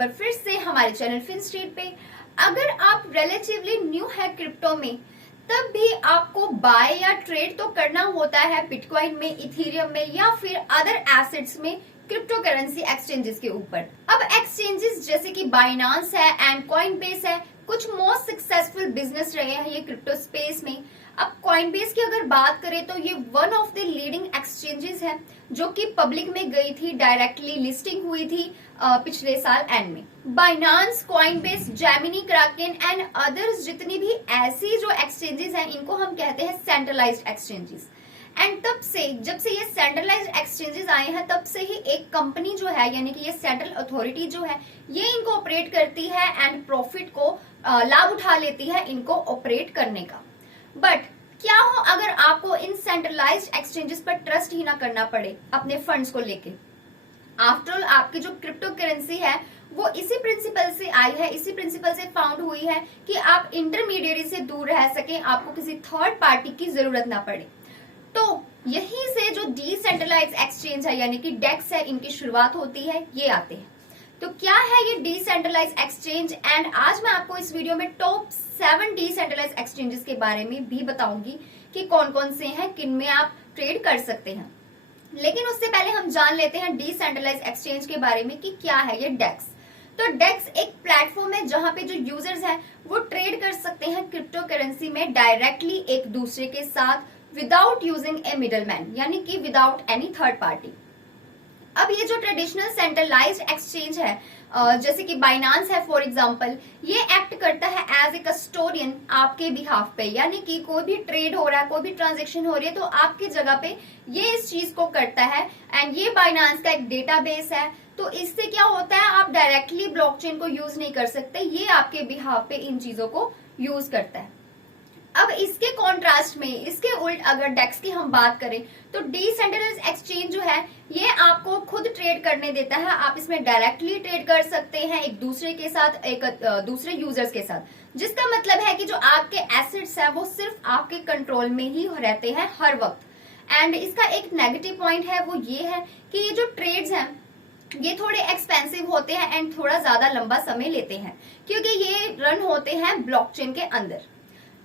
बार फिर से हमारे चैनल फिन स्ट्रीट पे। अगर आप रिलेटिवली न्यू है क्रिप्टो में, तब भी आपको बाय या ट्रेड तो करना होता है बिटकॉइन में, इथेरियम में या फिर अदर एसेट्स में क्रिप्टो करेंसी एक्सचेंजेस के ऊपर। अब एक्सचेंजेस जैसे कि बाइनांस है एंड कॉइनबेस है, कुछ मोस्ट सक्सेसफुल बिजनेस रहे हैं ये क्रिप्टो स्पेस में। अब कॉइनबेस की अगर बात करें तो ये one of the leading exchanges है जो कि पब्लिक में गई थी, डायरेक्टली लिस्टिंग हुई थी पिछले साल एंड में। Binance, Coinbase, Gemini, Kraken and others जितनी भी ऐसी जो एक्सचेंजेस हैं, इनको हम कहते हैं सेंट्रलाइज्ड एक्सचेंजेस। एंड तब से, जब से ये सेंट्रलाइज्ड एक्सचेंजेस आए हैं, तब से ही एक कंपनी जो है, यानी कि ये सेंट्रल अथॉरिटी जो है, ये इनको ऑपरेट करती है एंड प्रॉफिट को लाभ उठा लेती है इनको ऑपरेट करने का। बट क्या हो अगर आपको इन सेंट्रलाइज्ड एक्सचेंजेस पर ट्रस्ट ही ना करना पड़े अपने फंड्स को लेके। आफ्टर ऑल आपकी जो क्रिप्टो करेंसी है वो इसी प्रिंसिपल से आई है, इसी प्रिंसिपल से फाउंड हुई है कि आप इंटरमीडिएरी से दूर रह सके, आपको किसी थर्ड पार्टी की जरूरत ना पड़े। तो यहीं से जो डिसेंट्रलाइज्ड एक्सचेंज है यानी कि डेक्स है, इनकी शुरुआत होती है, ये आते हैं। तो क्या है ये डिसेंट्रलाइज्ड एक्सचेंज, एंड आज मैं आपको इस वीडियो में टॉप 7 डिसेंट्रलाइज्ड एक्सचेंजेस के बारे में भी बताऊंगी कि कौन कौन से हैं, किन में आप ट्रेड कर सकते हैं। लेकिन उससे पहले हम जान लेते हैं डिसेंट्रलाइज्ड एक्सचेंज के बारे में कि क्या है ये डेक्स। तो डेक्स एक प्लेटफॉर्म है जहां पे जो यूजर्स हैं वो ट्रेड कर सकते हैं क्रिप्टो करेंसी में डायरेक्टली एक दूसरे के साथ, विदाउट यूजिंग ए मिडलमैन, यानी कि विदाउट एनी थर्ड पार्टी। अब ये जो ट्रेडिशनल सेंट्रलाइज्ड एक्सचेंज है जैसे कि बाइनांस है फॉर एग्जांपल, ये एक्ट करता है एज ए कस्टोडियन आपके बिहाफ पे, यानी कि कोई भी ट्रेड हो रहा है, कोई भी ट्रांजैक्शन हो रही है तो आपकी जगह पे ये इस चीज को करता है। एंड ये बाइनांस का एक डेटाबेस है, तो इससे क्या होता है, आप डायरेक्टली ब्लॉकचेन को यूज नहीं कर सकते, ये आपके बिहाफ पे इन चीजों को यूज करता है। अब इसके कॉन्ट्रास्ट में, इसके उल्ट अगर डेक्स की हम बात करें तो डिसेंट्रलाइज्ड एक्सचेंज जो है ये आपको खुद ट्रेड करने देता है। आप इसमें डायरेक्टली ट्रेड कर सकते हैं एक दूसरे के साथ, एक दूसरे यूजर्स के साथ, जिसका मतलब है कि जो आपके एसेट्स है वो सिर्फ आपके कंट्रोल में ही रहते हैं हर वक्त। एंड इसका एक नेगेटिव पॉइंट है वो ये है कि ये जो ट्रेड्स हैं ये थोड़े एक्सपेंसिव होते हैं एंड थोड़ा ज्यादा लंबा समय लेते हैं, क्योंकि ये रन होते हैं ब्लॉकचेन के अंदर।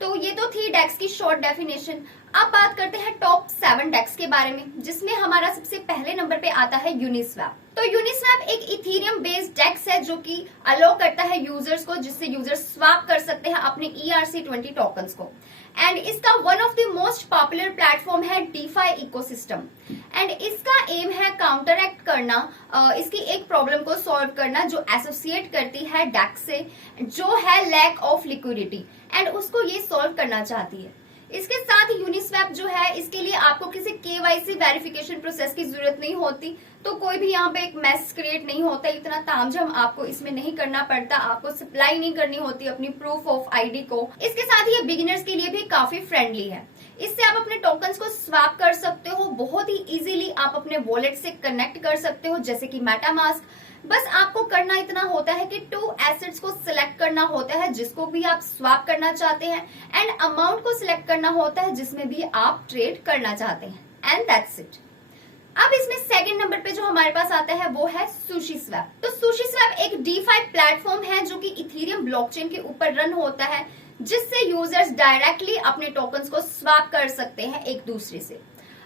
तो ये तो थी डेक्स की शॉर्ट डेफिनेशन। अब बात करते हैं टॉप 7 डेक्स के बारे में, जिसमें हमारा सबसे पहले नंबर पे आता है यूनिस्वैप। तो यूनिस्वैप एक इथेरियम बेस्ड डेक्स है जो कि अलाउ करता है यूजर्स को, जिससे यूजर्स स्वैप कर सकते हैं अपने ERC20 टोकन्स को। एंड इसका one of the most popular platform है डीफाई इकोसिस्टम। एंड इसका एम है काउंटरएक्ट करना, इसकी एक प्रॉब्लम को सॉल्व करना जो एसोसिएट करती है डेक्स से, जो है लैक ऑफ लिक्विडिटी, एंड उसको ये सॉल्व करना चाहती है। इसके साथ यूनिस्वैप जो है, इसके लिए आपको किसी KYC वेरिफिकेशन प्रोसेस की जरूरत नहीं होती, तो कोई भी यहाँ पे एक मैस क्रिएट नहीं होता, इतना तामझाम आपको इसमें नहीं करना पड़ता, आपको सप्लाई नहीं करनी होती अपनी प्रूफ ऑफ ID को। इसके साथ ही ये बिगिनर्स के लिए भी काफी फ्रेंडली है। इससे आप अपने टोकन्स को स्वैप कर सकते हो, बहुत ही इजीली आप अपने वॉलेट से कनेक्ट कर सकते हो, जैसे कि मेटामास्क। बस आपको करना इतना होता है कि 2 एसेट्स को सिलेक्ट करना होता है जिसको भी आप स्वैप करना चाहते हैं, एंड अमाउंट को सिलेक्ट करना होता है जिसमें भी आप ट्रेड करना चाहते हैं, एंड दैट्स इट। अब इसमें सेकंड नंबर पे जो हमारे पास आता है वो है सुशीस्वैप। तो सुशीस्वैप एक DeFi प्लेटफॉर्म है जो कि इथेरियम ब्लॉकचेन के ऊपर रन होता है, जिससे यूजर्स डायरेक्टली अपने टोकन्स को स्वैप कर सकते हैं एक दूसरे से।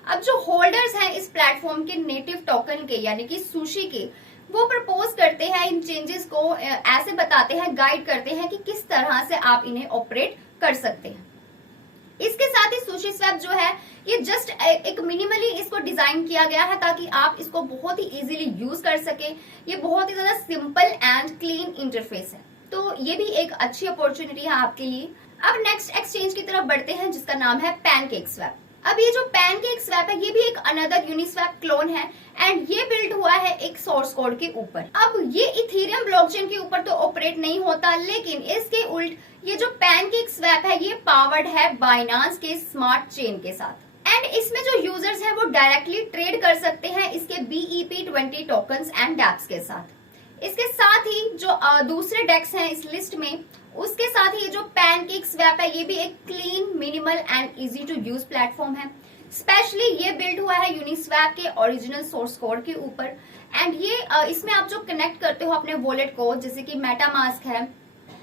अब जो होल्डर्स हैं इस प्लेटफॉर्म के नेटिव टोकन के, यानी कि सुशी के, वो प्रपोज करते हैं इन चेंजेस को, ऐसे बताते हैं, गाइड करते हैं कि किस तरह से आप इन्हें ऑपरेट कर सकते हैं। इसके साथ ही सुशीस्वैप जो है ये जस्ट एक मिनिमली इसको डिजाइन किया गया है ताकि आप इसको बहुत ही इजीली यूज कर सके। ये बहुत ही ज्यादा सिंपल एंड क्लीन इंटरफेस है, तो ये भी एक अच्छी अपॉर्चुनिटी है आपके लिए। अब नेक्स्ट एक्सचेंज की तरफ बढ़ते हैं जिसका नाम है पैनकेकस्वैप। अब ये जो पैनकेकस्वैप है ये भी एक अनदर यूनिस्वैप क्लोन है, एंड ये बिल्ड हुआ है एक सोर्स कोड के ऊपर। अब ये इथेरियम ब्लॉकचेन के ऊपर तो ऑपरेट नहीं होता, लेकिन इसके उल्ट ये जो पैनकेकस्वैप है ये पावर्ड है बाइनांस के स्मार्ट चेन के साथ। एंड इसमें जो यूजर्स हैं वो डायरेक्टली ट्रेड कर सकते हैं इसके BEP20 टोकन्स एंड डैप्स के साथ। इसके साथ ही जो दूसरे डेक्स हैं इस लिस्ट में, उसके साथ ही जो पैनकेकस्वैप है ये भी एक clean, minimal and easy to use platform है, स्पेशली ये बिल्ड हुआ है यूनिस्वैप के ओरिजिनल सोर्स कोड के ऊपर। एंड ये इसमें आप जो कनेक्ट करते हो अपने वॉलेट को, जैसे कि मेटामास्क है,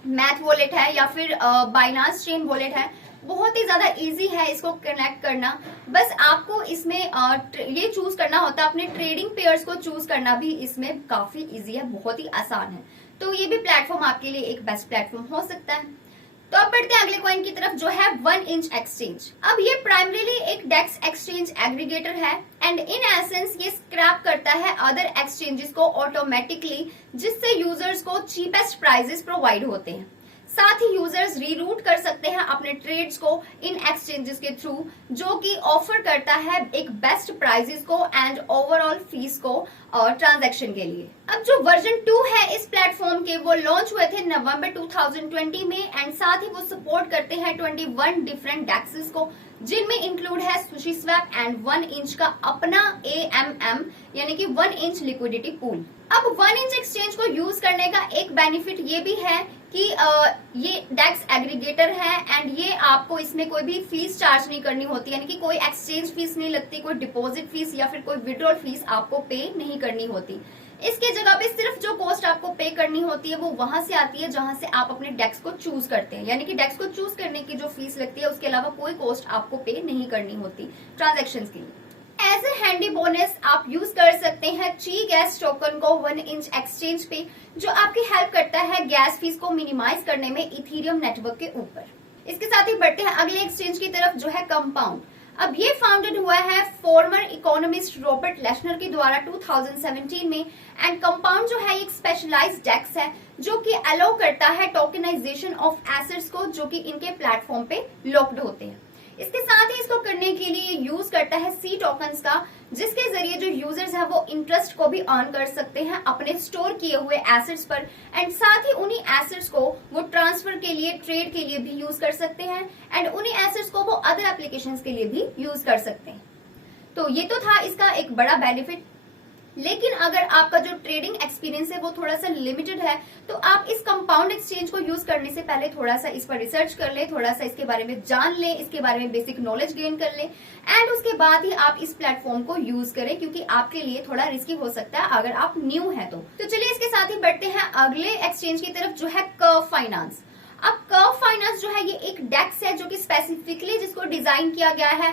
मैथ वॉलेट है या फिर बाइनांस चेन वॉलेट है, बहुत ही ज्यादा इजी है इसको कनेक्ट करना। बस आपको इसमें ये चूज करना होता है, अपने ट्रेडिंग पेयर्स को चूज करना भी इसमें काफी इजी है, बहुत ही आसान है। तो ये भी प्लेटफॉर्म आपके लिए एक बेस्ट प्लेटफॉर्म हो सकता है। तो अब बढ़ते हैं अगले कॉइन की तरफ, जो है 1 इंच एक्सचेंज। अब ये प्राइमरीली एक डेक्स एक्सचेंज एग्रीगेटर है एंड इन एसेंस ये स्क्रैप करता है अदर एक्सचेंजेस को ऑटोमेटिकली, जिससे यूजर्स को चीपेस्ट प्राइजेस प्रोवाइड होते हैं। साथ ही यूजर्स रीरूट कर सकते हैं अपने ट्रेड्स को इन एक्सचेंजेस के थ्रू, जो कि ऑफर करता है एक बेस्ट प्राइजेस को एंड ओवरऑल फीस को ट्रांजैक्शन के लिए। अब जो वर्जन 2 है इस प्लेटफॉर्म के, वो लॉन्च हुए थे नवंबर 2020 में एंड साथ ही वो सपोर्ट करते हैं 21 डिफरेंट डेक्सेस को, जिनमें इंक्लूड है सुशी स्वैप एंड 1 इंच का अपना AMM यानी कि 1 इंच लिक्विडिटी पूल। अब 1 इंच एक्सचेंज को यूज करने का एक बेनिफिट ये भी है कि ये डेक्स एग्रीगेटर है एंड ये आपको इसमें कोई भी फीस चार्ज नहीं करनी होती, यानी कि कोई एक्सचेंज फीस नहीं लगती, कोई डिपॉजिट फीस या फिर कोई विड्रॉल फीस आपको पे नहीं करनी होती। इसके जगह पे सिर्फ जो कॉस्ट आपको पे करनी होती है वो वहां से आती है जहां से आप अपने डेक्स को चूज करते हैं, यानी कि डेक्स को चूज करने की जो फीस लगती है उसके अलावा कोई कॉस्ट आपको पे नहीं करनी होती ट्रांजेक्शन के लिए। एज ए हैंडी बोनस आप यूज कर सकते हैं ची गैस टोकन को 1 इंच एक्सचेंज पे, जो आपकी हेल्प करता है गैस फीस को मिनिमाइज करने में इथीरियम नेटवर्क के ऊपर। इसके साथ ही बढ़ते हैं अगले एक्सचेंज की तरफ, जो है कंपाउंड। अब ये फाउंडेड हुआ है फॉर्मर इकोनॉमिस्ट रॉबर्ट लेशनर के द्वारा 2017 में एंड कंपाउंड जो है एक स्पेशलाइज्ड डेक्स है जो कि अलाउ करता है टोकनाइजेशन ऑफ एसेट्स को, जो कि इनके प्लेटफॉर्म पे लॉक्ड होते हैं। इसके साथ ही इसको करने के लिए यूज करता है सी टोकन्स का, जिसके जरिए जो यूजर्स हैं वो इंटरेस्ट को भी अर्न कर सकते हैं अपने स्टोर किए हुए एसेट्स पर एंड साथ ही उन्हीं एसेट्स को वो ट्रांसफर के लिए, ट्रेड के लिए भी यूज कर सकते हैं एंड उन्हीं एसेट्स को वो अदर एप्लीकेशंस के लिए भी यूज कर सकते हैं। तो ये तो था इसका एक बड़ा बेनिफिट। लेकिन अगर आपका जो ट्रेडिंग एक्सपीरियंस है वो थोड़ा सा लिमिटेड है, तो आप इस कंपाउंड एक्सचेंज को यूज करने से पहले थोड़ा सा इस पर रिसर्च कर ले, थोड़ा सा इसके बारे में जान ले, इसके बारे में बेसिक नॉलेज गेन कर ले एंड उसके बाद ही आप इस प्लेटफॉर्म को यूज करें, क्योंकि आपके लिए थोड़ा रिस्की हो सकता है अगर आप न्यू है तो। चलिए इसके साथ ही बढ़ते हैं अगले एक्सचेंज की तरफ, जो है कर्व फाइनेंस। अब कर्व फाइनेंस जो है ये एक डेक्स है जो कि स्पेसिफिकली जिसको डिजाइन किया गया है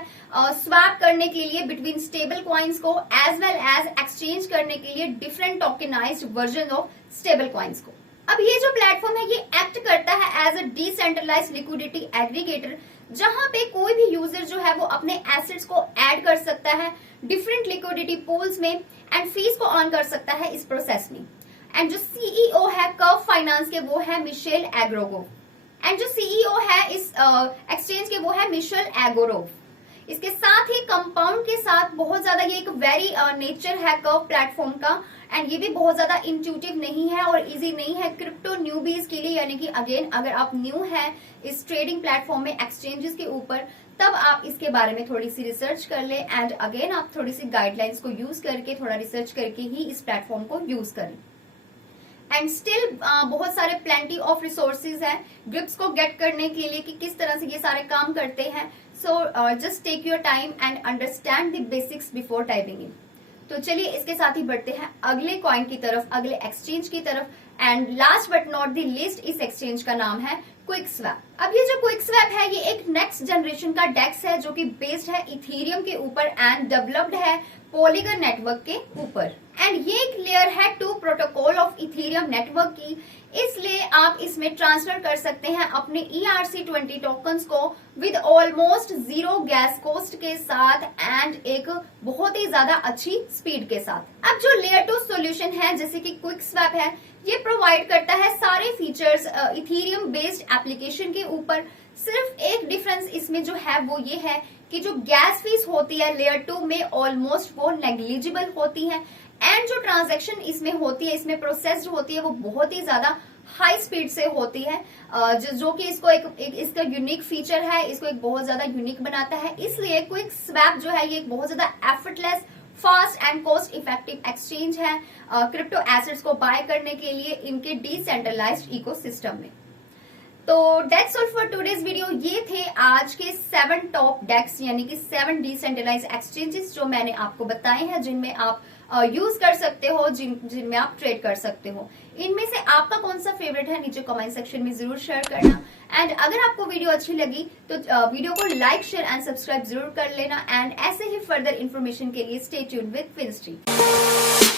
स्वैप करने के लिए बिटवीन स्टेबल कॉइन्स को एज वेल एज एक्सचेंज करने के लिए different tokenised version of stable coins को। अब ये जो प्लेटफॉर्म है ये एक्ट करता है as a decentralised liquidity aggregator, जहां पे कोई भी यूजर जो है वो अपने एसेट्स को ऐड कर सकता है डिफरेंट लिक्विडिटी पूल्स में एंड फीस को अर्न कर सकता है इस प्रोसेस में। एंड जो सीईओ है कर्व फाइनेंस के वो है मिशेल एग्रोगो एंड जो सीईओ है इस एक्सचेंज के वो है मिशेल एगोरोव। इसके साथ ही कंपाउंड के साथ बहुत ज्यादा ये एक वेरी नेचर है कर्व प्लेटफॉर्म का एंड ये भी बहुत ज्यादा इंट्यूटिव नहीं है और इजी नहीं है क्रिप्टो न्यूबीज के लिए, यानी कि अगेन अगर आप न्यू है इस ट्रेडिंग प्लेटफॉर्म में एक्सचेंजेस के ऊपर, तब आप इसके बारे में थोड़ी सी रिसर्च कर ले एंड अगेन आप थोड़ी सी गाइडलाइंस को यूज करके, थोड़ा रिसर्च करके ही इस प्लेटफॉर्म को यूज करें। एंड स्टिल बहुत सारे प्लेंटी ऑफ रिसोर्सेज हैं ग्रिप्स को गेट करने के लिए कि किस तरह से ये सारे काम करते हैं। So just take your time and understand the basics before typing in. तो चलिए इसके साथ ही बढ़ते हैं अगले कॉइन की तरफ, अगले एक्सचेंज की तरफ and last but not the least इस एक्सचेंज का नाम है क्विक स्वैप। अब ये जो क्विक स्वैप है ये एक नेक्स्ट जनरेशन का डेक्स है जो कि बेस्ड है इथेरियम के ऊपर एंड डेवलप्ड है पॉलीगन नेटवर्क के ऊपर एंड ये एक लेयर है 2 प्रोटोकॉल ऑफ इथेरियम नेटवर्क की, इसलिए आप इसमें ट्रांसफर कर सकते हैं अपने ERC20 टोकन्स को विद ऑलमोस्ट 0 गैस कॉस्ट के साथ एंड एक बहुत ही ज्यादा अच्छी स्पीड के साथ। अब जो लेयर 2 सॉल्यूशन है जैसे कि क्विक स्वैप है, ये प्रोवाइड करता है सारे फीचर्स इथेरियम बेस्ड एप्लीकेशन के ऊपर। सिर्फ एक डिफरेंस इसमें जो है वो ये है कि जो गैस फीस होती है लेयर 2 में ऑलमोस्ट वो नेग्लिजिबल होती है एंड जो ट्रांजैक्शन इसमें होती है, इसमें प्रोसेस्ड होती है, वो बहुत ही ज्यादा हाई स्पीड से होती है, जो कि इसको एक इसका यूनिक फीचर है, इसको एक बहुत ज्यादा यूनिक बनाता है। इसलिए क्विक स्वैप जो है ये एक बहुत ज्यादा effortless, fast and cost effective exchange है क्रिप्टो एसेट्स को बाय करने के लिए इनके डिसेंट्रलाइज्ड इकोसिस्टम में। तो that's all for today's video. ये थे आज के 7 टॉप डेक्स यानी कि 7 डिसेंट्रलाइज एक्सचेंजेस जो मैंने आपको बताए हैं, जिनमें आप यूज कर सकते हो, जिनमें आप ट्रेड कर सकते हो। इनमें से आपका कौन सा फेवरेट है नीचे कमेंट सेक्शन में जरूर शेयर करना। एंड अगर आपको वीडियो अच्छी लगी तो वीडियो को लाइक, शेयर एंड सब्सक्राइब जरूर कर लेना। एंड ऐसे ही फर्दर इन्फॉर्मेशन के लिए स्टे ट्यून्ड विद फिनस्ट्रीट।